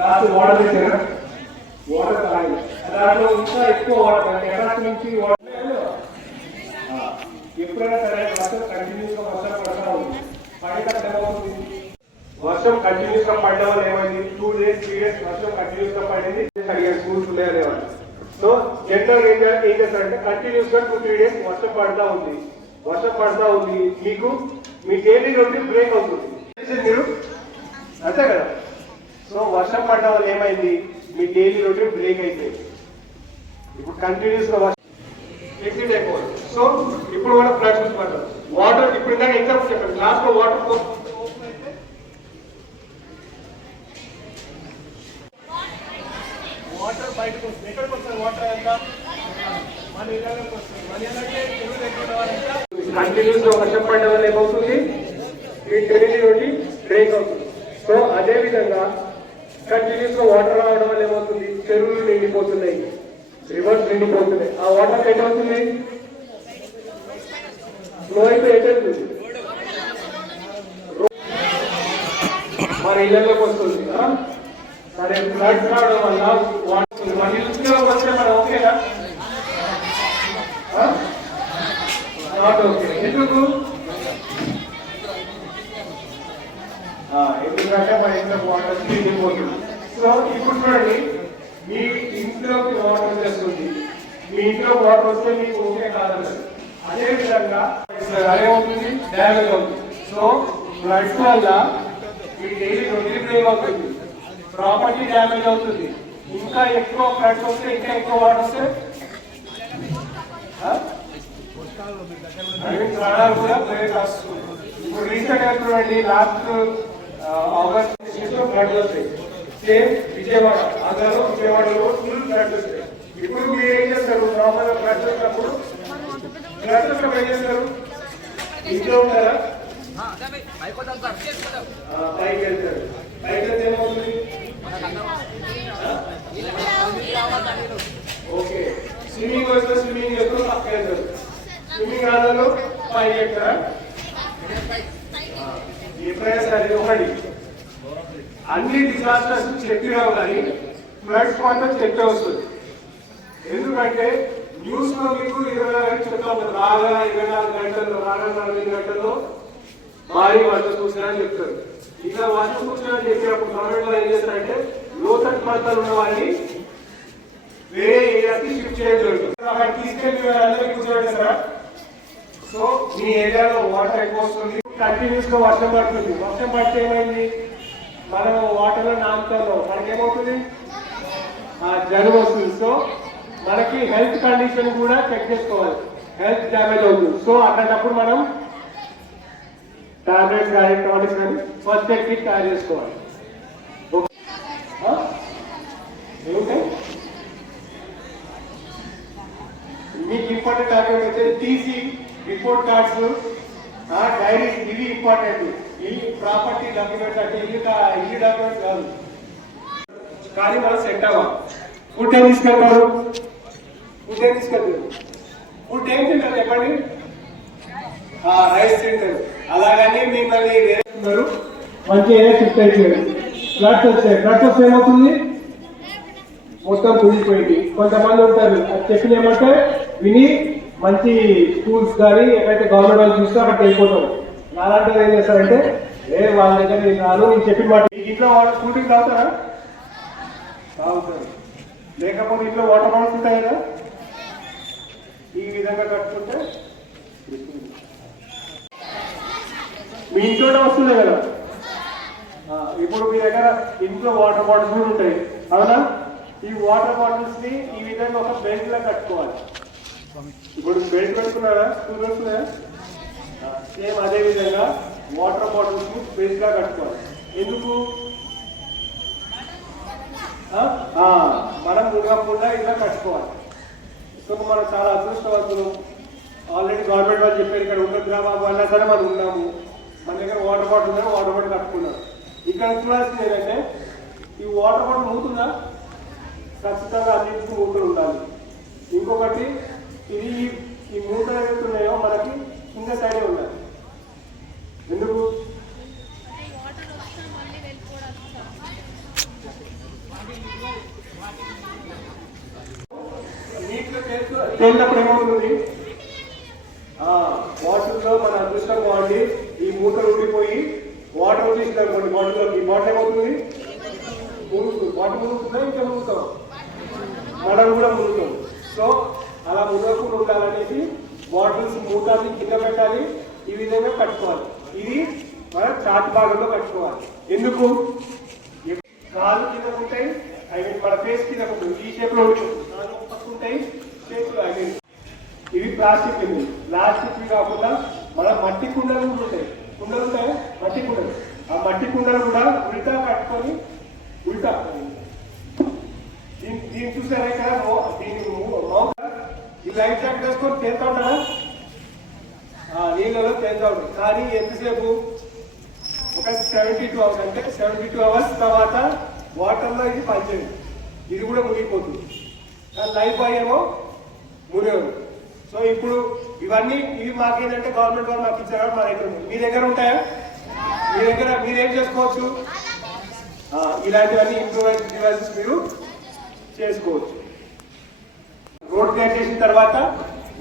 Last water ఇచ్చారా water తాగి దాంట్లో ఇంకా ఎక్కువ వాటర్ ఎక్కడ నుంచి వాటర్ ఎప్పుడైనా సరే వర్షం కంటిన్యూస్గా వర్షం పడతా ఉంది. పడేటప్పుడు వర్షం కంటిన్యూస్గా పడడం వల్ల ఏమైంది? టూ డేస్ త్రీ డేస్ వర్షం కంటిన్యూస్గా పడింది. అడిగారు స్కూల్స్ ఉన్నాయనేవాళ్ళు సో జనరల్ ఏం ఏం చేస్తారంటే కంటిన్యూస్గా టూ త్రీ డేస్ వర్షం పడతా ఉంది. వర్షం పడతా ఉంది. మీకు మీ డైలీ రొటీన్ బ్రేక్ అవుతుంది. మీరు అంతే కదా? సో వర్షం పడడం వల్ల ఏమైంది? మీ డైలీ రొటీన్ బ్రేక్ అయిపోయింది ఇప్పుడు కంటిన్యూస్గా వర్షం ఎగ్జిట్ అయిపోవాలి. సో ఇప్పుడు కూడా ఫ్లడ్ చూసుకుంటాం వాటర్ ఇప్పుడు ఇందాక ఎగ్జాంపుల్ చెప్పండి? గ్లాస్లో వాటర్ వాటర్ బయటకు వస్తుంది. ఎక్కడికి వస్తుంది? వాటర్ అంతా మన వస్తుంది. మన కంటిన్యూస్గా వర్షం పడడం వల్ల ఏమవుతుంది? ఈ డ్రైనేజ్ నుండి బ్రేక్ అవుతుంది. సో అదే విధంగా కంటిన్యూస్గా వాటర్ రావడం వల్ల ఏమవుతుంది? చెరువులు నిండిపోతున్నాయి. రివర్స్ నిండిపోతున్నాయి. ఆ వాటర్ ఎట్ అవుతుంది ఫ్లో అయితే ఎట్ అవుతుంది మన ఇళ్ళలోకి వస్తుంది మరి ఫ్లడ్స్ రావడం వల్ల వాటర్ మన ఇళ్ళకి వస్తే మనం ఓకేనా నాట్ ఓకే ఎందుకు ఆ, ఎందుకంటే మన ఇంట్లో వాటర్ స్పీడ్ సో ఇప్పుడు చూడండి మీ ఇంట్లోకి వాటర్ వచ్చేస్తుంది మీ ఇంట్లో వాటర్ వస్తే మీకు ఓకే కాదన్నారు అదే విధంగా ఏమవుతుంది డ్యామేజ్ అవుతుంది సో ఫ్లడ్స్ వల్ల మీ డైలీ రొటీన్ బ్రేక్ అవుతుంది. ప్రాపర్టీ డ్యామేజ్ అవుతుంది. ఇంకా ఎక్కువ ఫ్లడ్స్ వస్తే ఇంకా ఎక్కువ వాటర్ వస్తే? ప్రాణాలు కూడా బ్రేక్ వస్తుంది. ఇప్పుడు రీసెంట్గా చూడండి లాస్ట్ ఆగస్ట్ సిక్స్లో ఫ్లడ్ వస్తాయి సేమ్ విజయవాడ ఆంధ్రలో విజయవాడలో ఫుల్ ఫ్లడ్ వస్తాయి ఇప్పుడు మీరు ఏం చేస్తారు నార్మల్గా ఫ్లడ్ వచ్చినప్పుడు ఫ్లడ్ వచ్చినప్పుడు ఏం చేస్తారు ఇంట్లో ఉంటారా పైకి వెళ్తారు పైకి వెళ్తే ఏమవుతుంది ఓకే స్విమ్మింగ్ వస్తే స్విమ్మింగ్ చేస్తారు పక్కకి వెళ్తారు స్విమ్మింగ్ రాళ్ళలో పైకి వెళ్తారా ఎప్పుడైనా అనేది ఒకటి. అన్ని డిజాస్టర్స్ చెప్పినావు కానీ ఫ్లడ్స్ మాత్రం చెప్పే వస్తుంది. ఎందుకంటే న్యూస్లో మీకు ఇరవై నాలుగు చెప్తా రాగా ఇరవై నాలుగు గంటల్లో రాగా నలభై గంటల్లో భారీ వర్ష సూచన అని చెప్తారు. ఇలా వర్ష సూచన చెప్పినప్పుడు గవర్నమెంట్ వాళ్ళు ఏం చేస్తారంటే లోతట్టు ప్రాంతాలు ఉన్న వారిని వేరే ఏరియాకి షిఫ్ట్ చేయడం జరుగుతుంది. తీసుకెళ్ళి తీసుకెళ్ళి సో మీ ఏరియాలో వాటర్ ఎక్కువ వస్తుంది కంటిన్యూస్గా వర్షం పడుతుంది. వర్షం పడితే ఏమైంది? మనం వాటర్లో లో మనకి ఏమవుతుంది ఆ, జలుబు వస్తుంది. సో మనకి హెల్త్ కండిషన్ కూడా చెక్ చేసుకోవాలి. హెల్త్ డ్యామేజ్ అవుతుంది. సో అట్లాంటప్పుడు మనం టాబ్లెట్స్ కానీ టానిక్స్ కానీ ఫస్ట్ ఎయిడ్ కిట్ తయారు చేసుకోవాలి. ఓకే. మీకు ఇంపార్టెంట్ డాక్యుమెంట్ వచ్చేది టీసీ రిపోర్ట్ కార్డ్స్. డైరీస్ ఇవి ఇంపార్టెంట్. ఇల్లు ప్రాపర్టీ డాక్యుమెంట్స్ అంటే ఇల్లు ఇల్లు డాక్యుమెంట్స్ కాదు. కానీ మనం సెట్ అవ్వాలి ఫుడ్ ఏం తీసుకెళ్తారు? ఫుడ్ ఏం తీసుకెళ్తారు? ఫుడ్ ఏం తింటారు చెప్పండి? రైస్ తింటారు. అలాగని మిమ్మల్ని వేరే మంచి ఏరియా షిఫ్ట్ అయిపోయారు ఫ్లాట్స్ వచ్చాయి ఫ్లాట్స్ వస్తే ఏమవుతుంది? మొత్తం కూలిపోయింది. కొంతమంది ఉంటారు. అది చెప్పిన ఏమంటే విని మంచి స్కూల్స్ కానీ ఎక్కడైతే గవర్నమెంట్ వాళ్ళు చూస్తే అక్కడికి వెళ్ళిపోతాం. నాలాంటి ఏం చేస్తారంటే ఏ వాళ్ళ దగ్గర నేను రాను నేను చెప్పిన మాట ఇంట్లో వాటర్ కూల్ డ్రింక్ తాగుతారా? తాగుతారు. లేకపోతే ఇంట్లో వాటర్ బాటిల్స్ ఉంటాయి కదా? ఈ విధంగా కట్టుకుంటే మీ ఇంట్లోనే వస్తున్నాయి కదా? ఇప్పుడు మీ దగ్గర ఇంట్లో వాటర్ బాటిల్స్ కూడా ఉంటాయి. అవునా? ఈ వాటర్ బాటిల్స్ని ఈ విధంగా ఒక బెల్ట్ లా కట్టుకోవాలి. ఇప్పుడు బెల్ట్ పెట్టుకున్నారా స్కూల్ వస్తున్నాయా సేమ్ అదే విధంగా వాటర్ బాటిల్స్ని కట్టుకోవాలి. ఎందుకు? మనం మునగకుండా ఇలా కట్టుకోవాలి. సో మనం చాలా అదృష్టవంతులు. ఆల్రెడీ గవర్నమెంట్ వాళ్ళు చెప్పారు ఇక్కడ ఉన్న గ్రామాలు అన్నా సరే మనం ఉన్నాము. మన దగ్గర వాటర్ బాటిల్ ఉందని వాటర్ బాటిల్ కట్టుకున్నారు. ఇక్కడ చూడాల్సింది ఏంటంటే ఈ వాటర్ బాటిల్ మూతుందా? ఖచ్చితంగా అన్నింటికి మూతలు ఉండాలి. ఇంకొకటి ఇది ఈ మూతలు ఏవైతే మనకి కింద సైడే ఉండాలి ఎందుకు? తేలినప్పుడు ఏమవుతుంది? వాటర్లో మన అదృష్టం బాగుండి ఈ మూటలు ఉండిపోయి వాటర్ వచ్చేసింది అనుకోండి బాటిల్లో ఈ బాటిల్ ఏమవుతుంది? మునుగుతుంది బాటిల్ మునుగుతుందా ఇంకా మునుగుతాం మనం కూడా మునుగుతాం సో అలా ఉండకుండా ఉండాలనేసి బాటిల్స్ మూతాన్ని కింద పెట్టాలి. ఈ విధంగా కట్టుకోవాలి. ఇది మనం చాట్ భాగంలో కట్టుకోవాలి. ఎందుకు? కాలు కింద ఉంటాయి. ఐ మీన్ మన ఫేస్ కింద ఉంటుంది. ఈ షేప్లో ఉంటుంది ఉంటాయి. చేతులు ఐ మీన్ ఇవి ప్లాస్టిక్ ఇవి ప్లాస్టిక్ కాకుండా మన మట్టి కుండలు కూడా ఉంటాయి. కుండలు ఉంటాయి? మట్టి కుండలు. ఆ మట్టి కుండలు కూడా ఉల్టా కట్టుకొని ఉల్టా. దీన్ని దీన్ని చూసారా ఇక్కడ? సైడ్ ట్రాక్ చేసుకొని తేలుతా ఉంటారా? నీళ్ళలో తేలుతా ఉంటుంది కానీ ఎంతసేపు? ఒక సెవెంటీ టూ అవర్స్ అంటే సెవెంటీ టూ అవర్స్ తర్వాత వాటర్లో ఇది పనిచేయదు. ఇది కూడా మునిగిపోతుంది. కానీ లైఫ్ బాయ్ ఏమో మునిగదు. సో ఇప్పుడు ఇవన్నీ ఇవి మాకేంటంటే గవర్నమెంట్ వాళ్ళు మాకు ఇచ్చారు మా దగ్గర మీ దగ్గర ఉంటాయా? మీ దగ్గర మీరేం చేసుకోవచ్చు? ఇలాంటివన్నీ ఇంప్రూవైజ్ డివైజెస్ మీరు చేసుకోవచ్చు. రోడ్ క్లియర్ చేసిన తర్వాత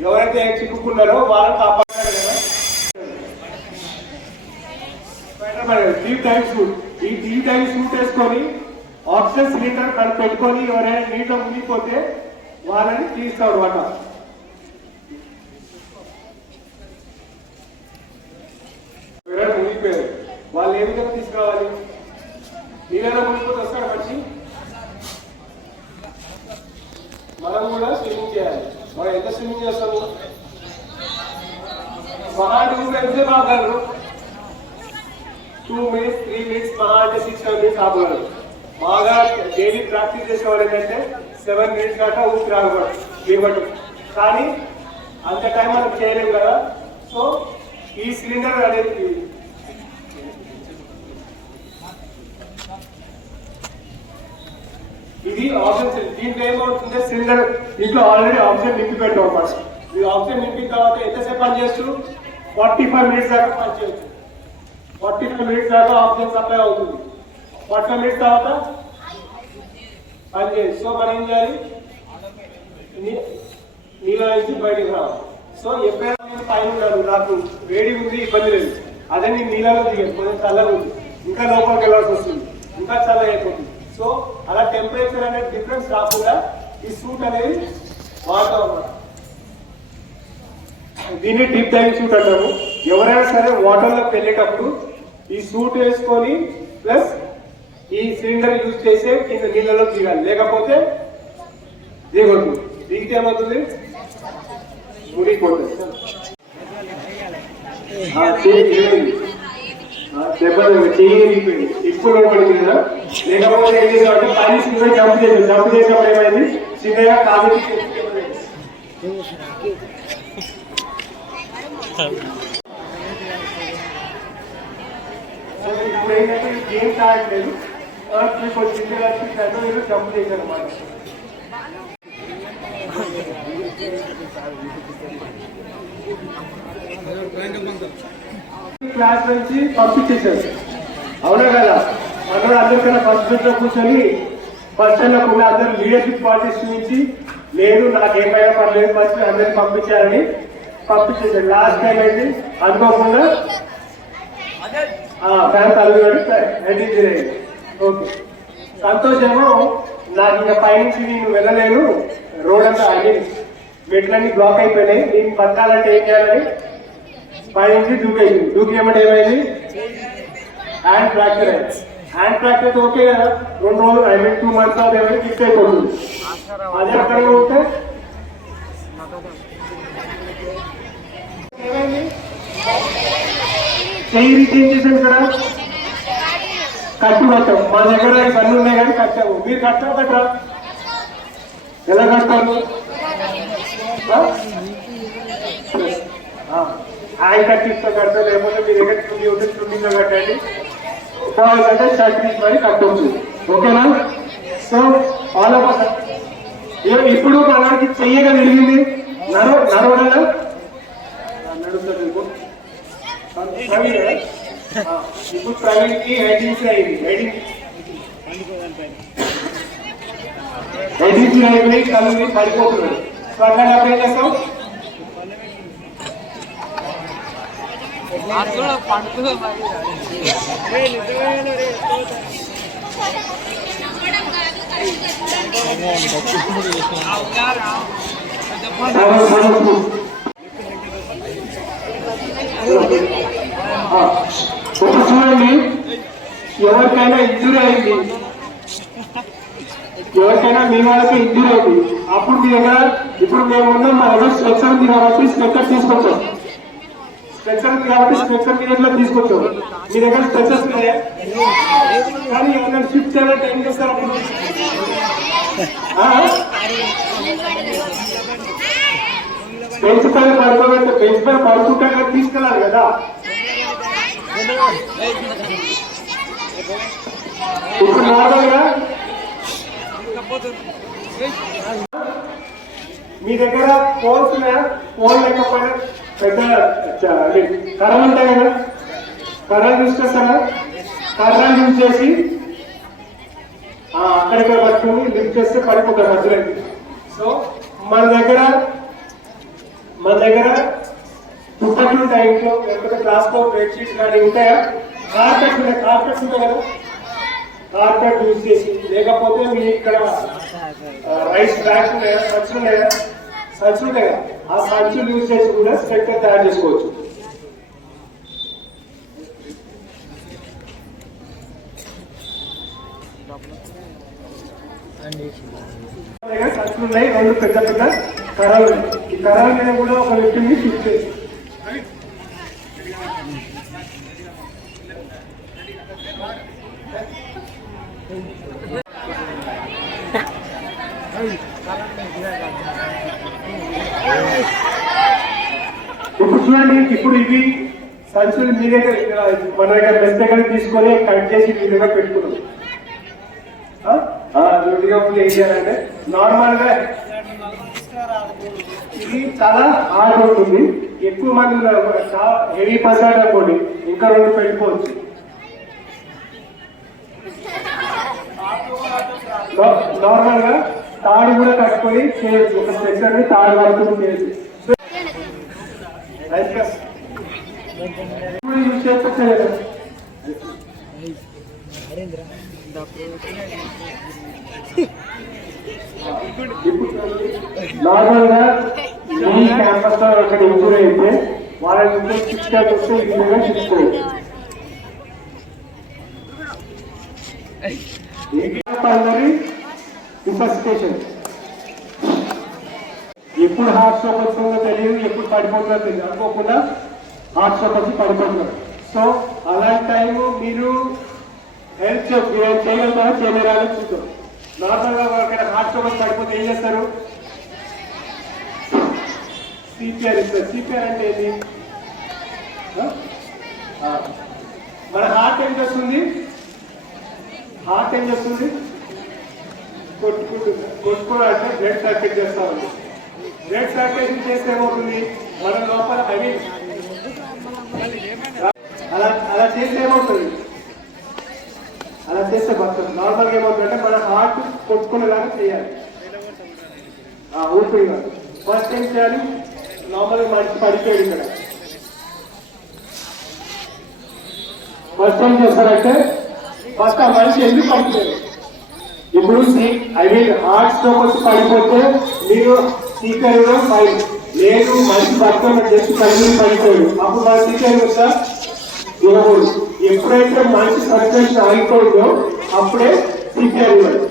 ఎవరైతే చిక్కుకున్నారో వాళ్ళని కాపాడారు కదా. డీప్ డైవ్ సూట్ ఈ డీప్ డైవ్ షూట్ వేసుకొని ఆక్సిజన్ సిలిండర్ కను పెట్టుకొని ఎవరైనా నీటిలో మునిగిపోతే వాళ్ళని తీస్తాం అనమాట ఎవరైనా మునిగిపోయారు వాళ్ళు ఏ విధంగా తీసుకురావాలి? నీళ్ళలో మునిగిపోతే వస్తాడు మనిషి? మనం కూడా స్విమ్మింగ్ చేయాలి. మనం ఎంత స్విమ్మింగ్ చేస్తాము? మహా టూ ఎంతసేపు ఆగలరు టూ మినిట్స్ త్రీ మినిట్స్ మహా అంటే సిక్స్ సెవెన్ మినిట్స్ ఆపగలరు బాగా డైలీ ప్రాక్టీస్ చేసేవాళ్ళు ఏంటంటే సెవెన్ మినిట్స్ దాకా ఊపిరి రాకూడదు ఇవ్వటం కానీ అంత టైం మనం చేయలేము కదా. సో ఈ సిలిండర్ అనేది ఇది ఆప్షన్ దీంట్లో ఏమవుతుందంటే సిలిండర్. దీంట్లో ఆల్రెడీ ఆప్షన్ నింపి పెట్టాం ఫస్ట్ ఇది ఆప్షన్ నింపిన తర్వాత ఎంతసేపు పని చేస్తూ? ఫార్టీ ఫైవ్ మినిట్స్ దాకా పని చేయొచ్చు. ఫార్టీ ఫైవ్ మినిట్స్ దాకా ఆప్షన్ సప్లై అవుతుంది. ఫార్టీ ఫైవ్ మినిట్స్ తర్వాత పని చేయదు సో మనం ఏం చేయాలి? నీళ్ళ నుంచి బయటకు రావాలి. సో ఎప్పుడైనా నేను పైన ఉన్నాను. నాకు వేడి ఉంది ఇబ్బంది లేదు. అదే నేను నీళ్ళలో దిగాను. కొంచెం చల్లగా ఉంది. ఇంకా లోపలికి వెళ్ళాల్సి వస్తుంది. ఇంకా చల్లగా అయిపోతుంది. సో అలా టెంపరేచర్ అనేది డిఫరెన్స్ రాకుండా ఈ సూట్ అనేది వాడతాం అన్నమాట దీన్ని డీప్ డైవ్ సూట్ అంటాము ఎవరైనా సరే వాటర్లోకి వెళ్ళేటప్పుడు ఈ సూట్ వేసుకొని ప్లస్ ఈ సిలిండర్ యూజ్ చేసే కింద నీళ్ళలో దిగాలి లేకపోతే దిగొద్దు. దిగితే ఏమవుతుంది? మునిగిపోతుంది. ఆ, చెయ్యి ఇప్పుడు పడింది లేకపోతే ఏం చేసామంటే పని చిన్నగా జంప్ చేసాం జంప్ చేసినప్పుడు ఏమైంది? చిన్నగా కాలు ఇప్పుడు ఏంటంటే వచ్చింది ఎర్త్ మీరు జంప్ చేశారు అన్నమాట క్లాస్ నుంచి పంపించేశారు. అవునా కదా? అక్కడ అందరికన్నా ఫస్ట్ బెంచ్లో కూర్చొని ఫస్ట్లో కూడా అందరూ లీడర్షిప్ పార్టీస్ నుంచి లేదు నాకేమైనా పర్లేదు ఫస్ట్ అందరికి పంపించారని పంపించేశారు. లాస్ట్ టైం అయితే అనుకోకుండా ఫ్యాన్ తల్లి హెడ్ ఓకే సంతోషేమో నాకు ఇంకా పైనుంచి నేను వెళ్ళలేను. రోడ్ అంతా అన్ని మెట్లన్నీ బ్లాక్ అయిపోయినాయి. నేను బతకాలంటే ఏం చేయాలని పైనుంచి దూకేసింది దూకేయమంటే ఏమైంది హ్యాండ్ ఫ్రాక్చర్ అయింది హ్యాండ్ ఫ్రాక్చర్ ఓకే కదా రెండు రోజులు ఐ మీన్ టూ మంత్స్ అది ఏమైనా ఫిక్స్ అయిపోతుంది అదే అక్కడ ఉంటే ఏమైంది చెయ్యి రిటైన్ చేసాం ఇక్కడ కట్టు కట్టాం మా దగ్గర కన్ను ఉన్నాయి కానీ కట్టాము మీరు కట్టావు కట్టరా ఎలా కట్టారు ఆయన కట్టిస్తా కడతా లేకపోతే మీ దగ్గర చుండి ఉంటే చుండిలో కట్టండి. కావాలంటే షర్ట్ తీసి మరి కట్టవచ్చు ఓకేనా? సో ఆల్ ఆఫ్ us ఇప్పుడు మనకి చెయ్యగా విరిగింది? నడవ నడవడలా నడుస్తుంది ఇప్పుడు ప్రవీణ్కి హెడ్ ఇంజరీ అయింది. హెడ్ ఎడిషన్ అయిపోయి కళ్ళు పడిపోతున్నాడు సో అట్లాంటప్పుడు ఏం చేస్తాం అర్జున పండుగ ఆ, ఒక చూడండి. ఎవరికైనా ఇంజురీ అయింది. ఎవరికైనా మీ వాళ్ళకి ఇంజురీ అయింది. అప్పుడు మీ దగ్గర ఇప్పుడు మేము ఉన్నాం మా దగ్గర స్ట్రెచ్చర్ ఉంది కాబట్టి స్ట్రెచ్చర్ తీసుకొచ్చాం. స్ట్రక్చర్ కాబట్టి స్ట్రక్చర్ పీరియడ్లో తీసుకొచ్చాం మీ దగ్గర స్ట్రక్చర్స్ ఉన్నాయా? కానీ ఏమైనా షిఫ్ట్ చేయాలంటే ఏం చేస్తారు అప్పుడు ఆ? బెంచ్ పైన పడుకోబెడితే బెంచ్ పైన పడుకుంటాక తీసుకెళ్ళాలి కదా? ఇప్పుడు నార్మల్ మీ దగ్గర ఫోన్స్ ఉన్నాయా? ఫోన్ లేకపోయినా పెద్ద చ- అదే ఉంటాయి కదా? కర్రలు తీసుకొస్తారా? చేస్తారా కర్రలు యూజ్ చేసి అక్కడికి పట్టుకుని లిఫ్ట్ చేస్తే పడిపోతారు మధ్యలోకి. సో మన దగ్గర మన దగ్గర దుప్పట్లు ఉంటాయి ఇంట్లో లేకపోతే క్లాస్లో బెడ్ షీట్స్ కానీ ఉంటాయా? కార్పెట్స్ ఉంటాయి కార్పెట్స్ ఉంటాయి కదా? కార్పెట్ యూజ్ చేసి లేకపోతే మీ ఇక్కడ రైస్ బ్యాగ్స్ ఉన్నాయా? సంచులు ఉన్నాయా? సంచులు ఉంటాయి ఆ సంచులు యూజ్ చేసి కూడా స్ట్రక్చర్ తయారు చేసుకోవచ్చు. దగ్గర సంచులు ఉన్నాయి రెండు పెద్ద పెద్ద కరాలు ఉన్నాయి. ఈ కరాల మీద కూడా ఒక వ్యక్తిని షిఫ్ట్ చేసి చూడండి ఇప్పుడు ఇవి సంచులు మీ దగ్గర మన దగ్గర మెస్ దగ్గర తీసుకొని కట్ చేసి మీ పెట్టుకున్నాం ఏం చేయాలంటే నార్మల్గా ఇది చాలా హార్డ్ ఉంటుంది ఎక్కువ మంది చాలా హెవీ పర్సెంట్ అనుకోండి ఇంకా రెండు పెట్టుకోవచ్చు. నార్మల్గా తాడు కూడా కట్టుకొని చేయొచ్చు. ఒక స్ట్రెచ్చర్ తాడు వరకు చేయొచ్చు. రైట్ కదా? ఇప్పుడు యూజ్ చేస్తే చేయలేదు నార్మల్గా మీ క్యాంపస్లో అక్కడ ఇంజూర్ అయితే షిఫ్ట్ చేస్తే ఈ విధంగా షిఫ్ట్ చేయొచ్చు ఇంపసిటేషన్ ఎప్పుడు హార్ట్ స్ట్రోక్ వస్తుందో తెలియదు ఎప్పుడు పడిపోతుందో తెలియదు. అనుకోకుండా హార్ట్ స్ట్రోక్ వచ్చి పడిపోతున్నారు. సో అలాంటి టైం మీరు హెల్త్ చేయగలుగుతారా? చేయలేరా? చూద్దాం. నార్మల్గా ఎవరికైనా హార్ట్ స్ట్రోక్ వచ్చి పడిపోతే ఏం చేస్తారు? సిపిఆర్ ఇస్తారు. సిపిఆర్ అంటే ఏంటి? మన హార్ట్ ఏం చేస్తుంది? హార్ట్ ఏం చేస్తుంది? కొట్టుకుంటుంది. కొట్టుకోవడానికి బ్లడ్ సర్క్యులేట్ చేస్తా ఉంది. రేట్ సర్క్యులేషన్ చేస్తే ఏమవుతుంది? మన లోపల ఐ మీన్ అలా అలా చేస్తే ఏమవుతుంది? అలా చేస్తే బతుంది నార్మల్గా ఏమవుతుందంటే మన హార్ట్ కొట్టుకునేలాగా చేయాలి. ఊపిరి కాదు. ఫస్ట్ ఏం చేయాలి? నార్మల్గా మనిషి పడిపోయాడు ఇక్కడ. ఫస్ట్ ఏం చేస్తారంటే ఫస్ట్ ఆ మనిషి ఎందుకు పడిపోయాడు? ఇప్పుడు ఐ మీన్ హార్ట్ స్ట్రోక్ వచ్చి పడిపోతే మీరు స్పీకర్ ఫైన్. లేదు మంచి పక్కన చెప్పి కలిగి పడిపోయాడు అప్పుడు మన స్పీకర్ యొక్క ఇవ్వకూడదు ఎప్పుడైతే మంచి సర్క్యులేషన్ ఆగిపోయిందో అప్పుడే స్పీకర్ ఇవ్వాలి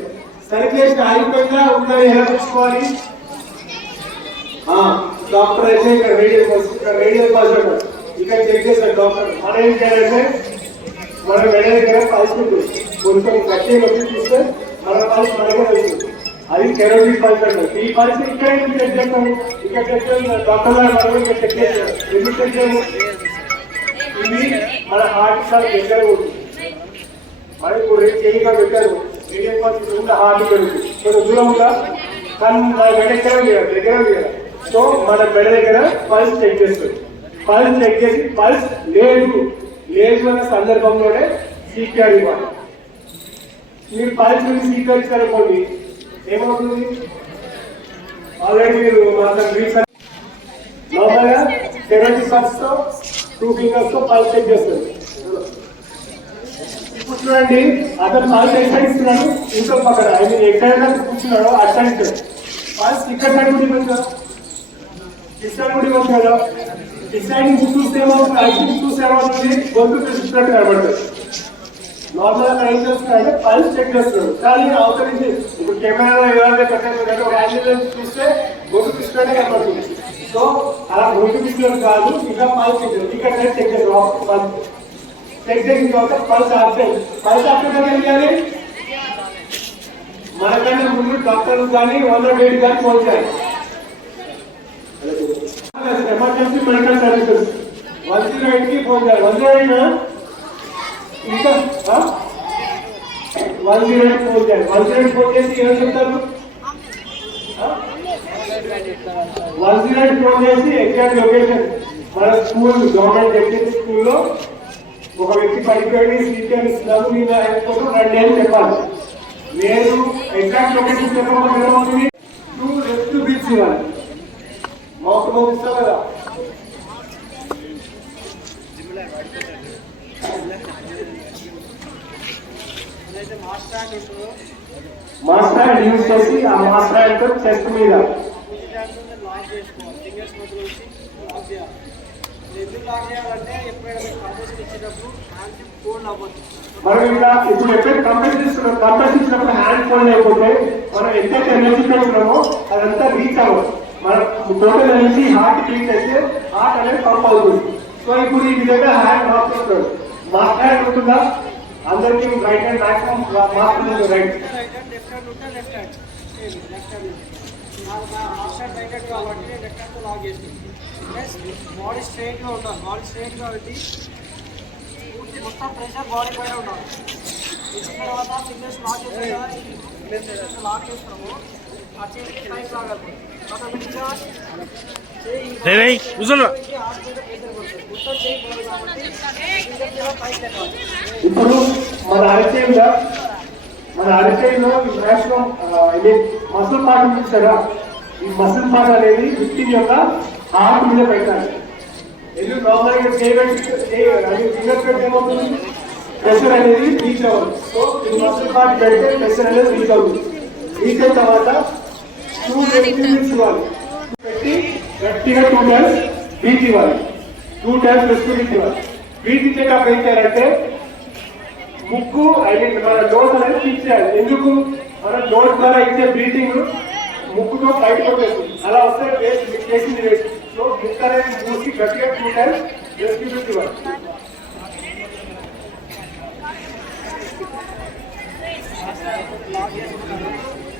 సర్క్యులేషన్ ఆగిపోయిందా ఉందని ఎలా చూసుకోవాలి డాక్టర్ అయితే ఇక్కడ రేడియో ఇక్కడ రేడియో పాజిటివ్ ఇక్కడ చెక్ చేస్తారు డాక్టర్. మనం ఏం చేయాలంటే మనం మెడ దగ్గర పరిస్థితి. కొంచెం గట్టిగా వచ్చి చూస్తే మన పరిస్థితి మనకే వెళ్తుంది అది కెరోటిక్ పల్స్ అంటారు ఈ పల్స్ ఇక్కడ ఎందుకు చెక్ చేస్తాం ఇక్కడ చెక్ చేస్తాం డాక్టర్ గారు మనం ఇక్కడ చెక్ చేస్తారు ఎందుకు చెక్ చేయము ఇది మన హార్ట్ చాలా దగ్గర ఉంటుంది మరి ఇప్పుడు చేయిగా పెట్టారు రేడియో పల్స్ ఉంటే హార్ట్ పెరుగుతుంది కొంచెం దూరం ఉందా కానీ మన మెడ దగ్గర ఉంది కదా, దగ్గర ఉంది కదా సో మన మెడ దగ్గర పల్స్ చెక్ చేస్తుంది పల్స్ చెక్ చేసి పల్స్ లేదు లేదు అన్న సందర్భంలోనే సీపీఆర్ ఇవ్వాలి మీరు పల్స్ నుంచి సీపీఆర్ ఇచ్చారనుకోండి ఏమవుతుంది? ఆల్రెడీ మీరు మన నార్మల్గా సెవెంటీ ఫస్ట్తో టూ ఫింగర్స్తో పల్స్ చెక్ చేస్తారు. ఇప్పుడు చూడండి అతను పల్స్ ఎక్కడ ఇస్తున్నాడు ఇంకో పక్కన ఐ మీన్ ఎక్కడ కూర్చున్నాడో అట్లా ఇస్తాడు పల్స్ ఇక్కడ సైడ్ కూడా ఇవ్వచ్చు కదా. ఇటు సైడ్ కూడా ఇవ్వచ్చు కదా. ఇటు సైడ్ నుంచి చూస్తే ఏమవుతుంది? అటు చూస్తే ఏమవుతుంది? గొంతు చూసినట్టు కనబడుతుంది నార్మల్గా ఏం చేస్తున్నాడు పల్స్ చెక్ చేస్తున్నాడు కానీ అవతల నుంచి ఇప్పుడు కెమెరాలో ఎవరైతే పెట్టారు ఒక యాంగిల్ నుంచి చూస్తే గొంతు తీసుకునే కనబడుతుంది సో అలా గొంతు తీసుకుని కాదు ఇంకా పల్స్ చెక్ చేస్తారు. ఇక్కడ చెక్ చేస్తారు. పల్స్ చెక్ చేసిన తర్వాత పల్స్ ఆపుతాయి పల్స్ ఆపుతుంటే ఏం చేయాలి? మనకన్నా ముందు డాక్టర్లు కానీ వన్ ఎయిట్ కానీ ఫోన్ చేయాలి. Emergency medical services one zero ఎయిట్కి ఫోన్ చేయాలి. వన్ జీరో ఎయిట్ ఇంకా వన్ జీరో ఎయిట్ ఫోన్ చేయాలి. వన్ జీరో ఎయిట్ ఫోన్ చేసి ఏం చెప్తారు? వన్ జీరో ఎయిట్ ఫోన్ చేసి ఎగ్జాక్ట్ లొకేషన్. మన స్కూల్ గవర్నమెంట్ ఎగ్జిట్ స్కూల్లో ఒక వ్యక్తి పడిపోయి సీటీఎం ఇస్తున్నాము నేను ఆయన కోసం రెండు ఏళ్ళు చెప్పాలి. నేను ఎగ్జాక్ట్ లొకేషన్ చెప్పకపోతే ఏమవుతుంది టూ లెఫ్ట్ బీచ్ ఇవ్వాలి. మౌత్ పంపిస్తావు కదా. మాస్టర్ హ్యాండ్ యూజ్ చేసి ఆ మాస్టర్ హ్యాండ్తో చెస్ట్ మీద. మనం ఇలా ఇప్పుడు ఎప్పుడైతే కంపెనీ తీసుకున్నాం కంపెనీ ఇచ్చినప్పుడు హ్యాండ్ ఫోల్డ్ అయిపోతే మనం ఎంత ఎనర్జీ పెడుతున్నామో అదంతా రీచ్ అవ్వదు. మనం టోటల్ ఎనర్జీ హార్ట్ రీచ్ అయితే హార్ట్ అనేది పంప్ అవుతుంది. సో ఇప్పుడు ఈ విధంగా హ్యాండ్ మార్చుకుంటాడు మాస్టర్ హ్యాండ్ ఉంటుందా? అందరికీ right hand maximum master right right hand left hand ఉంటే left hand left hand half hand right hand కాబట్టి నేను లెఫ్ట్ హ్యాండ్తో లాక్ చేస్తాను ప్లస్ బాడీ స్ట్రైట్గా ఉండాలి. బాడీ స్ట్రైట్ కాబట్టి పూర్తి మొత్తం ప్రెషర్ బాడీ పైన ఉండాలి. ఇచ్చిన తర్వాత ఫింగర్స్ లాక్ చేస్తాం లాక్ చేస్తాము. ఆ చేతికి టైట్ లాగాలి. ఆటోమేటిక్గా రే రే కూర్చోరా మొత్తం చేయి పోదు కాబట్టి ఫింగర్ కూడా టైట్ పెట్టాలి ఇప్పుడు మన అరచేయిలో మన అరచేయిలో మాక్సిమం ఇది మసిల్ పార్ట్ ఉంది చూసారా ఈ మసిల్ పార్ట్ అనేది విక్టిమ్ యొక్క హార్ట్ మీద పెట్టాలి ఎందుకు నార్మల్గా చేయబెట్టి ఫింగర్ పెట్టి ఏమవుతుంది ప్రెషర్ అనేది రీచ్ అవ్వదు. సో ఈ మసిల్ పార్ట్ పెడితే ప్రెషర్ అనేది రీచ్ అవుతుంది రీచ్ అయిన తర్వాత టూ మినిట్స్ ఇవ్వాలి పెట్టి గట్టిగా టూ టైమ్స్ బీచ్ ఇవ్వాలి టూ టైమ్స్ రెస్పిరేట్ ఇవ్వాలి బీచ్ ఇచ్చేటప్పుడు ఏం చేయాలంటే ముక్కు ఐ మీన్ మన డోస్ అనేది తీసేయాలి ఎందుకు? మన డోస్ ద్వారా ఇచ్చే బ్రీతింగ్ ముక్కుతో బయటకు వచ్చేస్తుంది అలా వస్తే వేస్ట్ చేసింది వేస్ట్ సో ముక్కు అనేది మూసి గట్టిగా టూ టైమ్స్ రెస్పిరేట్ ఇవ్వాలి బాడీ స్ట్రైట్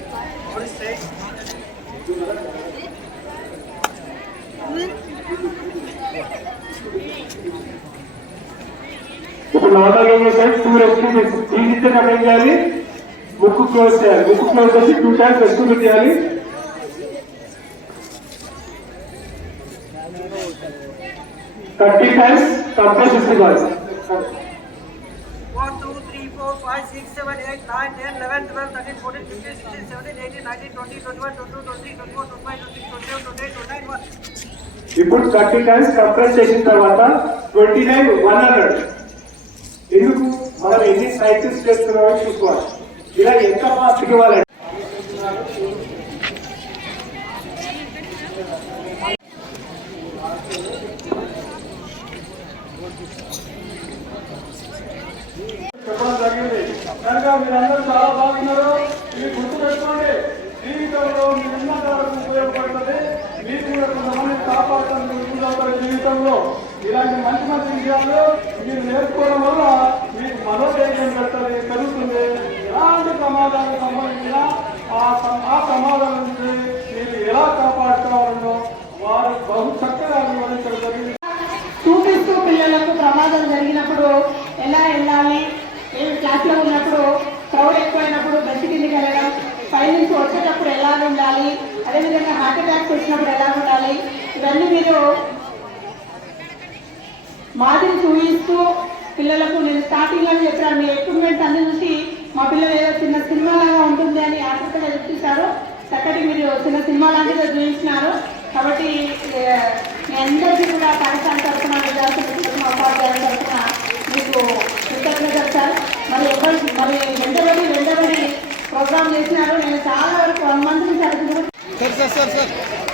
ఇప్పుడు నార్మల్ ఏం చేయాలి టూ రెస్పిరేట్ బ్రీత్ ఇచ్చేటప్పుడు ఏం చేయాలి ముక్కు క్లోజ్ చేయాలి ముక్కు క్లోజ్ చేసి టూ టైమ్స్ రెస్పిరేట్ చేయాలి థర్టీ టైమ్స్ కంప్రెస్ ఇవ్వాలి One, two, five six seven eight nine ten eleven twelve thirteen fourteen fifteen sixteen seventeen eighteen nineteen twenty twenty one twenty twenty twenty four twenty five twenty twenty one twenty twenty nine one ఇప్పుడు thirty times compress చేసిన తర్వాత twenty nine one hundred ఎందుకు మనం ఎన్ని cycles చేస్తున్నామో చూసుకోవాలి ఇలా ఎంత ఫాస్ట్కి ఇవ్వాలి మీరందరూ చాలా బాగున్నారు. ఇది గుర్తుపెట్టుకోండి జీవితంలో మీరు ఉన్నంత వరకు ఉపయోగపడుతుంది. మీకు కూడా కొంతమంది కాపాడుతుంది జీవితంలో. ఇలాంటి మంచి మంచి విషయాలు మీరు నేర్చుకోవడం వల్ల మీకు మనోధైర్యం పెడుతుంది పెరుగుతుంది. ఎలాంటి ప్రమాదాలకు సంబంధించిన ఆ ప్రమాదం ప్రమాదాల నుంచి మీరు ఎలా కాపాడుకోవాలో వారు బహు చక్కగా వివరించడం జరిగింది. చూపిస్తూ పిల్లలకు ప్రమాదం జరిగినప్పుడు ఎలా వెళ్ళాలి? ఏ క్లాస్లో ఉన్నప్పుడు క్రౌడ్ ఎక్కువైనప్పుడు బస్సు కిందకి వెళ్ళడం పై నుంచి వచ్చేటప్పుడు ఎలా ఉండాలి అదేవిధంగా హార్ట్ అటాక్స్ వచ్చినప్పుడు ఎలా ఉండాలి ఇవన్నీ మీరు మాదిరి చూపిస్తూ పిల్లలకు నేను స్టార్టింగ్లో చెప్పాను మీ ఎక్విప్మెంట్ అన్ని చూసి మా పిల్లలు ఏదో చిన్న సినిమా లాగా ఉంటుంది అని ఆసక్తిగా చూపిస్తారు. చక్కటి మీరు చిన్న సినిమా లాంటిదో చూపించినారు. కాబట్టి మీ అందరికీ కూడా పాఠశాల తరఫున విద్యార్థుల తరఫున ఉపాధ్యాయుల తరఫున మీకు ఖచ్చితంగా సార్ మరి ఎవరు మరి ఎంతమంది ఎంతమంది ప్రోగ్రామ్ చేసినారు నేను చాలా వరకు వన్ మంత్ నుంచి అడుగుతున్నాను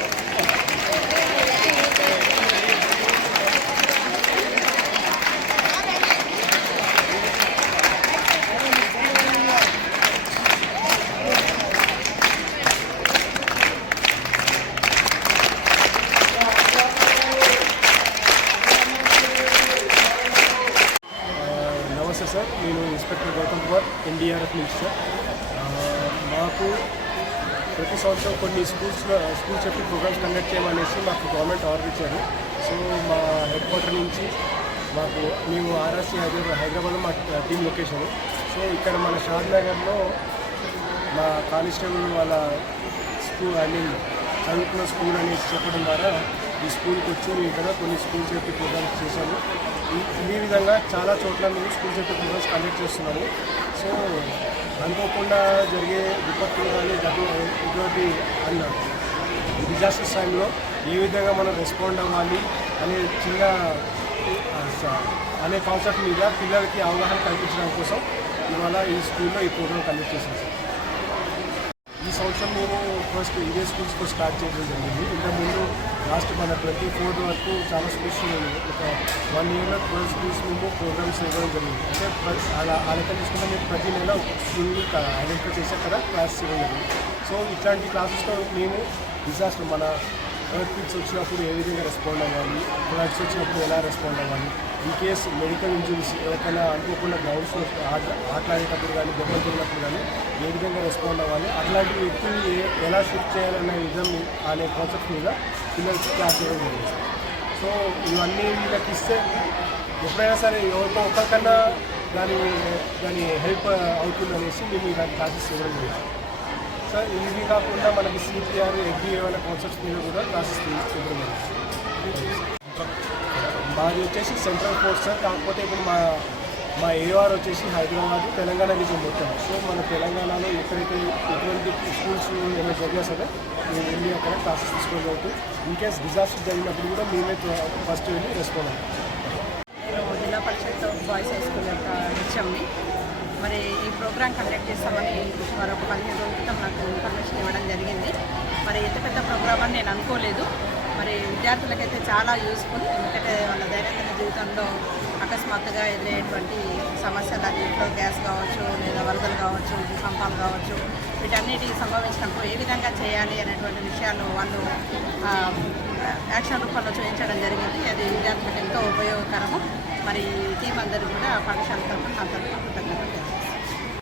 సంవత్సరం కొన్ని స్కూల్స్లో స్కూల్ చెప్పి ప్రోగ్రామ్స్ కండక్ట్ చేయమనేసి మాకు గవర్నమెంట్ ఆర్డర్ ఇచ్చారు. సో మా హెడ్ క్వార్టర్ నుంచి మాకు మేము ఆర్ఆర్సీ హైదరాబాద్ హైదరాబాద్లో మా టీమ్ లొకేషన్. సో ఇక్కడ మన షాద్ నగర్లో మా కానిస్టేబుల్ వాళ్ళ స్కూల్ ఐ మీన్ చదువుకున్న స్కూల్ అనేసి చెప్పడం ద్వారా ఈ స్కూల్కి వచ్చి మేము ఇక్కడ కొన్ని స్కూల్ సేఫ్టీ ప్రోగ్రామ్స్ చేశాము ఈ- విధంగా చాలా చోట్ల మేము స్కూల్ సేఫ్టీ ప్రోగ్రామ్స్ కండక్ట్ చేస్తున్నాము. సో అనుకోకుండా జరిగే విపత్తులు కానీ డబ్బు ఇటువంటి అన్న డిజాస్టర్స్ టైంలో ఏ విధంగా మనం రెస్పాండ్ అవ్వాలి అనే చిన్న అనే కాన్సెప్ట్ మీద పిల్లలకి అవగాహన కల్పించడం కోసం ఇవాళ ఈ స్కూల్లో ఈ ప్రోగ్రామ్ కండక్ట్ చేశాం సార్. ఈ సంవత్సరం మేము ఫస్ట్ ఇదే స్కూల్స్ ఫస్ట్ స్టార్ట్ చేయడం జరిగింది. ఇంతకుముందు లాస్ట్ మన ట్వంటీ ఫోర్త్ వరకు చాలా స్కూల్స్ ఒక వన్ ఇయర్లో ట్వెల్వ్ స్కూల్స్ మేము ప్రోగ్రామ్స్ ఇవ్వడం జరిగింది. అంటే అలా ఆ లెక్క తీసుకుంటే మేము ప్రతి నెల ఒక స్కూల్ ఐడెంటిఫై చేసే కదా క్లాసెస్ ఇవ్వడం జరిగింది. సో ఇట్లాంటి క్లాసెస్తో మేము డిజాస్టర్ మన ఎర్త్ వచ్చినప్పుడు ఏ విధంగా రెస్పాండ్ అవ్వాలి? ఫ్లడ్స్ వచ్చినప్పుడు ఎలా రెస్పాండ్ అవ్వాలి? ఇన్ కేస్ మెడికల్ ఇంజురీస్ ఎవరికైనా అనుకోకుండా గ్రౌండ్స్లో ఆట ఆటలాడేటప్పుడు కానీ దెబ్బలు తిరిగినప్పుడు కానీ ఏ విధంగా రెస్పాండ్ అవ్వాలి? అట్లాంటి వ్యక్తులు ఎలా షిఫ్ట్ చేయాలనే విధం అనే కాన్సెప్ట్ మీద పిల్లలకి క్లాస్ చేయడం జరిగింది. సో ఇవన్నీ వీళ్ళకి ఇస్తే ఎప్పుడైనా సరే ఎవరికో ఒక్కరికన్నా దాని దాని హెల్ప్ అవుతుంది అనేసి మేము ఇలాంటి క్లాసెస్ ఇవ్వడం జరిగింది. సార్ ఇవి కాకుండా మనకి సిపిఆర్ ఎగ్రీ వల్ల కాన్సెప్ట్స్ మీద కూడా క్లాసెస్ తీసుకుంటాం మాది వచ్చేసి సెంట్రల్ ఫోర్స్ సార్. కాకపోతే ఇప్పుడు మా మా ఏఆర్ వచ్చేసి హైదరాబాద్ తెలంగాణ రీజన్ మొత్తం. సో మన తెలంగాణలో ఎక్కడైతే ఎటువంటి స్కూల్స్ ఏమైనా జరిగినా సరే మేము వెళ్ళి అక్కడ క్లాసెస్ తీసుకోవడం అవుతుంది ఇన్ కేస్ డిజాస్టర్ జరిగినప్పుడు కూడా మేమే ఫస్ట్ వెళ్ళి రెస్పాండ్ అవుతాం. జిల్లా పరిషత్ బాయ్స్ హై స్కూల్ యొక్క మరి ఈ ప్రోగ్రామ్ కండక్ట్ చేస్తామని మరొక పదిహేను రోజుల క్రితం నాకు ఇన్ఫర్మేషన్ ఇవ్వడం జరిగింది. మరి ఎంత పెద్ద ప్రోగ్రామ్ అని నేను అనుకోలేదు. మరి విద్యార్థులకైతే చాలా యూస్ఫుల్. ఎందుకంటే వాళ్ళ దైనందిన జీవితంలో అకస్మాత్తుగా ఎదురయ్యేటువంటి సమస్యలు అది గ్యాస్ కావచ్చు లేదా వరదలు కావచ్చు భూకంపాలు కావచ్చు వీటన్నిటికి సంభవించినప్పుడు ఏ విధంగా చేయాలి అనేటువంటి విషయాలు వాళ్ళు యాక్షన్ రూపంలో చూపించడం జరిగింది. అది విద్యార్థులకు ఎంతో ఉపయోగకరము. మరి టీం అందరూ కూడా పాఠశాల తరఫున నా